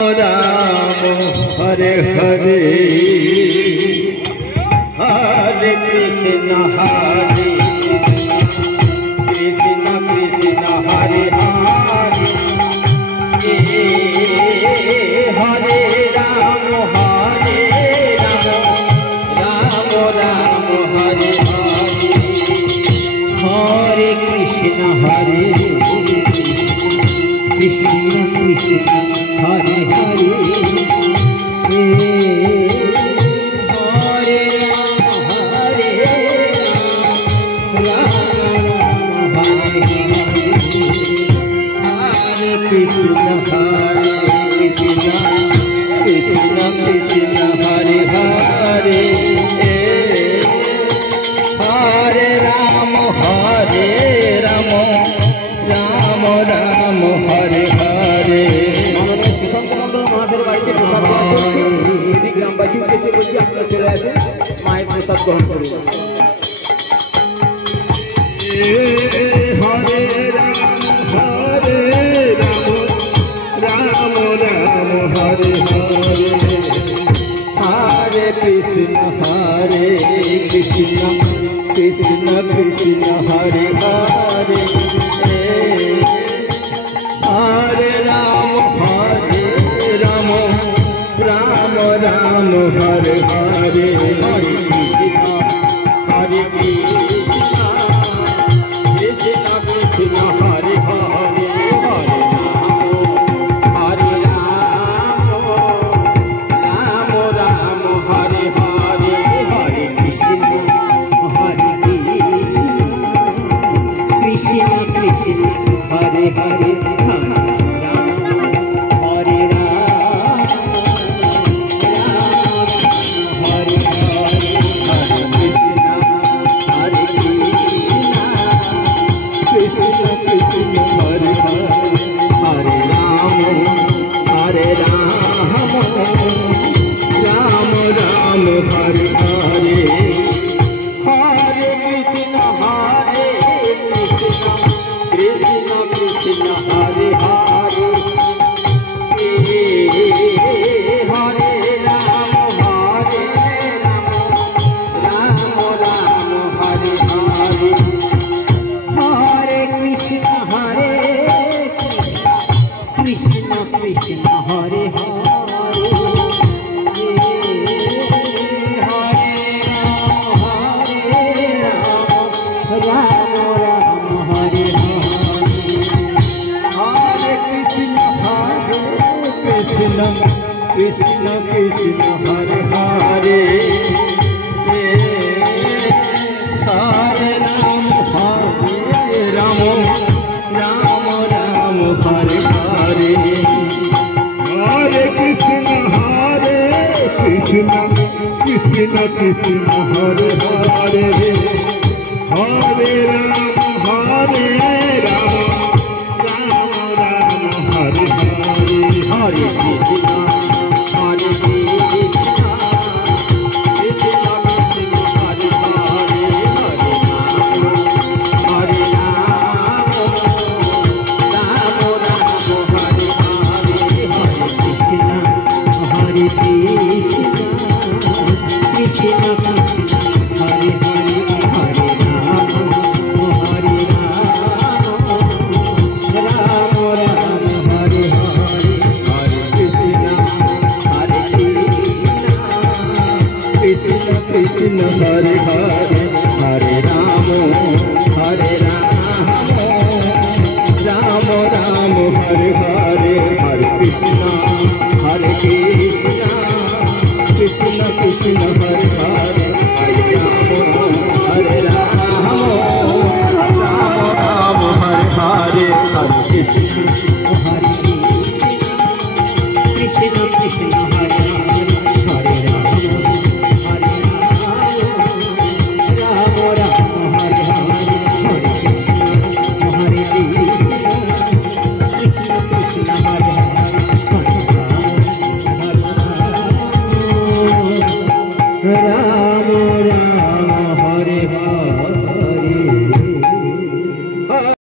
राम हरे हरे हरे कृष्ण हरे कृष्ण कृष्ण हरे हरे हरे राम राम राम हरे हरे हरे कृष्ण कृष्ण कृष्ण हरे हरे हरे राम हरे हरे कृष्ण कृष्ण कृष्ण कृष्ण हरे हरे हरे राम राम राम हरे हरे ग्रामवासी उद्देश्य বলছি আপনারা চলে আসেন মায়ের প্রসাদ গ্রহণ করুন। হরে রাম রাম রাম হরে হরে হরে কৃষ্ণ কৃষ্ণ কৃষ্ণ কৃষ্ণ হরে হরে हरे राम राम राम हरे हरे हरे कृष्ण कृष्ण कृष्ण हरे हरे हरे राम राम हरे हरे हरे कृष्ण कृष्ण कृष्ण हरे हरे कृष्ण कृष्ण हरे हरे हरे राम राम राम हरे हरे हरे कृष्ण कृष्ण कृष्ण हरे हरे हरे राम राम हरे हरे हरे कृष्ण कृष्ण हरे हरे हरे राम राम राम हरे हरे हरे कृष्ण कृष्ण कृष्ण हरे हरे हरे राम राम राम हरे हरे हरे कृष्ण